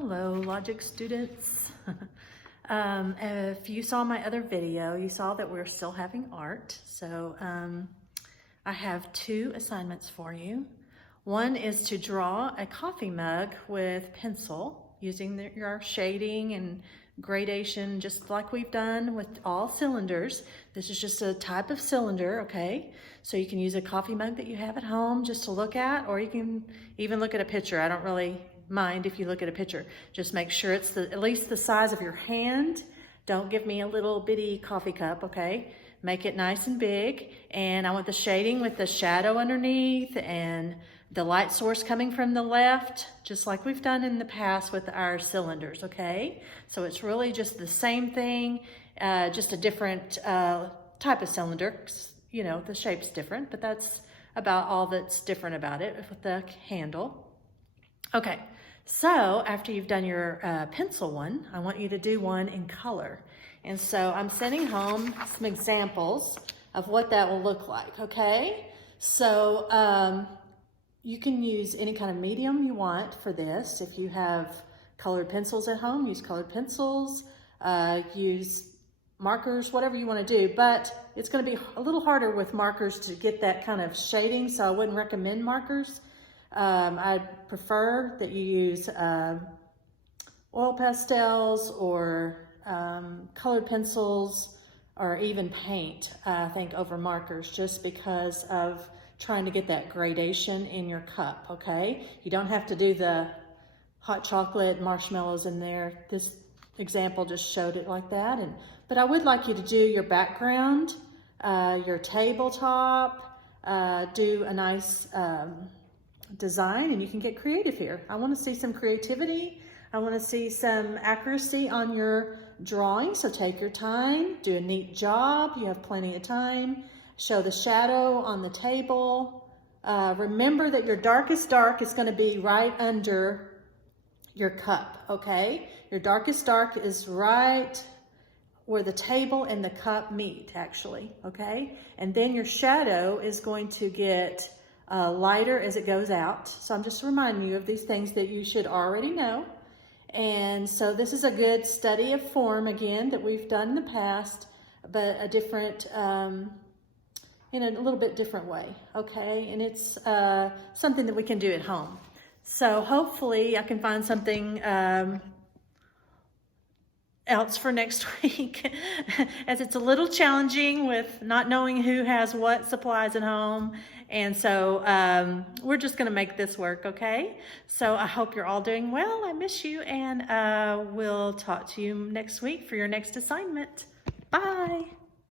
Hello, logic students. If you saw my other video, you saw that we're still having art. So I have two assignments for you. One is to draw a coffee mug with pencil using your shading and gradation, just like we've done with all cylinders. This is just a type of cylinder, okay? So you can use a coffee mug that you have at home just to look at, or you can even look at a picture. I don't really mind if you look at a picture. Just make sure it's at least the size of your hand. Don't give me a little bitty coffee cup, okay? Make it nice and big. And I want the shading with the shadow underneath and the light source coming from the left, just like we've done in the past with our cylinders, okay? So it's really just the same thing, just a different type of cylinder. You know, the shape's different, but that's about all that's different about it with the handle. Okay, so after you've done your pencil one, I want you to do one in color. And so I'm sending home some examples of what that will look like, okay? So you can use any kind of medium you want for this. If you have colored pencils at home, use colored pencils, use markers, whatever you want to do. But it's going to be a little harder with markers to get that kind of shading, so I wouldn't recommend markers. I prefer that you use oil pastels or colored pencils or even paint, I think, over markers, just because of trying to get that gradation in your cup, okay? You don't have to do the hot chocolate marshmallows in there. This example just showed it like that. But I would like you to do your background, your tabletop, do a nice design, and you can get creative here. I want to see some creativity. I want to see some accuracy on your drawing, so take your time, do a neat job. You have plenty of time. Show the shadow on the table. Remember that your darkest dark is going to be right under your cup, okay? Your darkest dark is right where the table and the cup meet, actually, okay? And then your shadow is going to get lighter as it goes out. So I'm just reminding you of these things that you should already know. And so this is a good study of form, again, that we've done in the past, but a different, in a little bit different way, okay? And it's something that we can do at home. So hopefully I can find something else for next week, as it's a little challenging with not knowing who has what supplies at home. And so we're just gonna make this work, okay? So I hope you're all doing well. I miss you, and we'll talk to you next week for your next assignment. Bye.